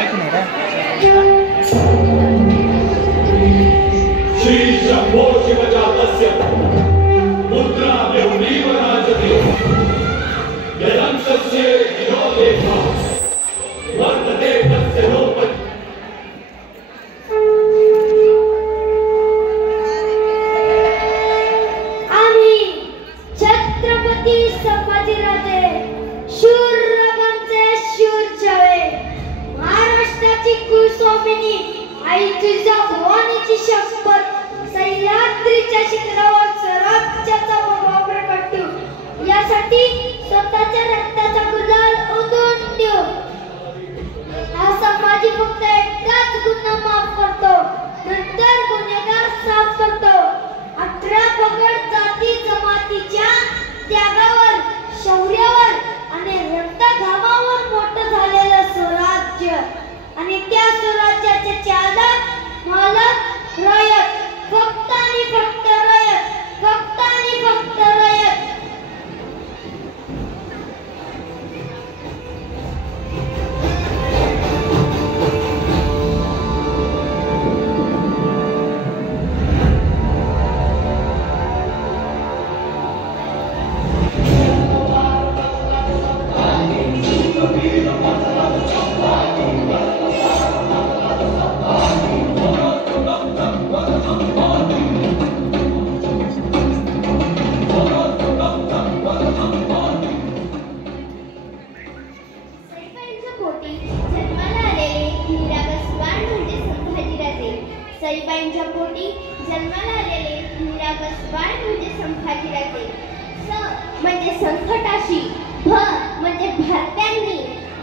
माहिती नाही रे. श्री शंभो शिवजातस्य मुद्रा देवनीव राजते यदंसस्य विनोदेशा वर्तते तस्य लोपति. आम्ही छत्रपती संभाजीराजे शूररागांचे शूर छावे, महाराष्ट्राची कुलस्वामिनी आई तुळजाभवानीची शपथ, सह्याद्रीच्या शिखरावर स्वराज्याचा प्रभाव प्रकटू यासाठी स्वतःच्या रक्ताचा गुलाल उधळून देऊ. हा संभाजी फक्त एकदाच गुन्हा माफ करतो, नंतर गुन्हेगार साफ करतो. 18 पगड जाती जमातीच्या त्यागावर, शौर्यावर आणि रक्तघामावर मोठं झालेलं स्वराज्य आणि त्या स्वराज्याचे चालक मालक रयत, फक्त आणि फक्त रयत, फक्त आणि फक्त रयत. सईबाईंच्या पोटी जन्माला आलेले निरागस बाळ म्हणजे संभाजीराजे. स म्हणजे संकटाशी, भ म्हणजे भारत्यांनी,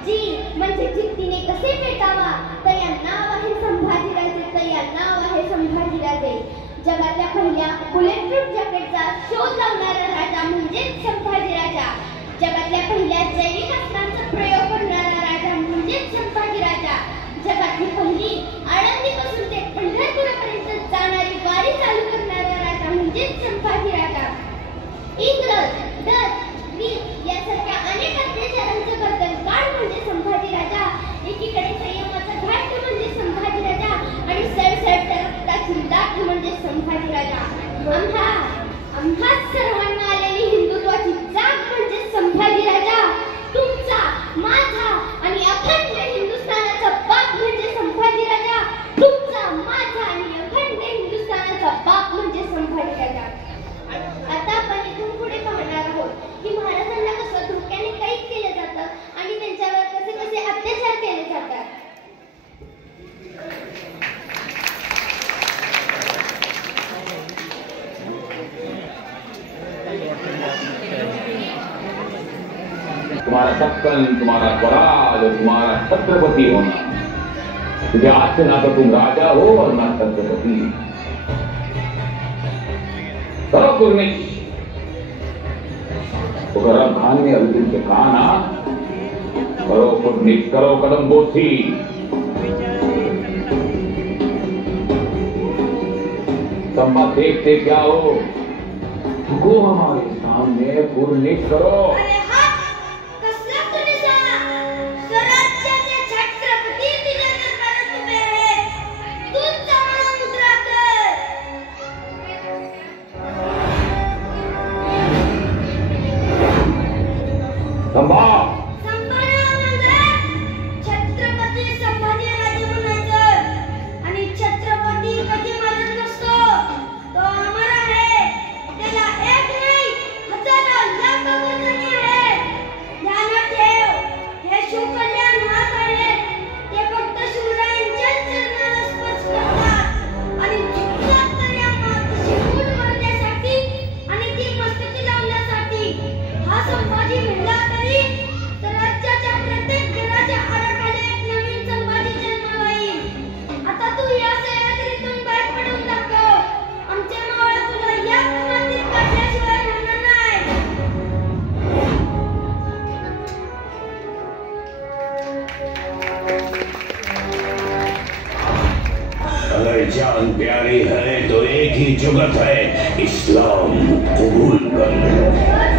जी म्हणजे जिद्दीने कसे पेटावा, तर या नाव आहे संभाजीराजे, तर या नाव आहे संभाजीराजे. जगातल्या पहिल्या बुलेट प्रूफ जॅकेटचा शोध लावणारा राजा म्हणजेच संभाजीराजा. जगातल्या पहिल्या जैविक अस्त्रांचा प्रयोग करणारा राजा म्हणजेच संभाजीराजा. जगातली पहिली आळंदीपासून ते पंढरपूरपर्यंत जाणारी वारी चालू करणारा राजा म्हणजेच संभाजीराजा. इंग्रज, डच, वीर यासारख्या अनेक अत्याचारांचे कर्तनकाळ म्हणजे संभाजीराजा. एकीकडे संयमाचा घाट म्हणजे संभाजीराजा आणि सळसळत्या रक्ताची लाट म्हणजे संभाजीराजा. आम्हा सर्वांना आलेली हिंदुत्वाची जाग म्हणजे संभाजीराजा. तुमचा, माझा आणि अखंड हिंदुस्थानाचा बाप म्हणजे संभाजीराजा. तुमचा, माझा आणि अखंड हिंदुस्थानाचा बाप म्हणजे संभाजीराजा. आता आपण इथून पुढे पाहणार आहोत की महाराजांना कसं धोक्याने कैद केलं जातं आणि त्यांच्यावर कसे कसे अत्याचार केले जातात. तुम्हारा सत्कन, तुम्हारा स्वराज, तुम्हारा छत्रपति होना. क्योंकि आज से ना तो तुम राजा हो और ना छत्रपति. करो कुर्निश, तो गरम खान ने अर्जुन से कहा ना, करो कुर्निश, करो कदम बोसी. संभा देखते क्या हो, वो हमारे सामने कुर्निश करो. छत्रपती संभाजीराजे म्हणायचं. आणि छत्रपती कधी मरत नसतो, तो अमर आहे. त्याला एक नाही, हजारो लाखो वर्षांनी आहे. ध्यानात ठेव, हे शिवकल्याण हात आहेत, ते फक्त शिवरायांच्याच चरणाला स्पर्श करतात आणि झुकतात तर या मातीची मूठ भरण्यासाठी आणि ती मस्तकी लावण्यासाठी. हा संभाजी म्हणला तरी राज्याच्या प्रत्येक घराच्या आडाखाली एक नवीन संभाजी जन्माला येईल. आता तू या सह्याद्रीतून बाहेर पडून दाखव. आमच्या मावळा तुला या मातीत काढल्याशिवाय राहणार नाही. अगर जान प्यारी है तो एक ही जुगत है, इस्लाम कबूल कर लो.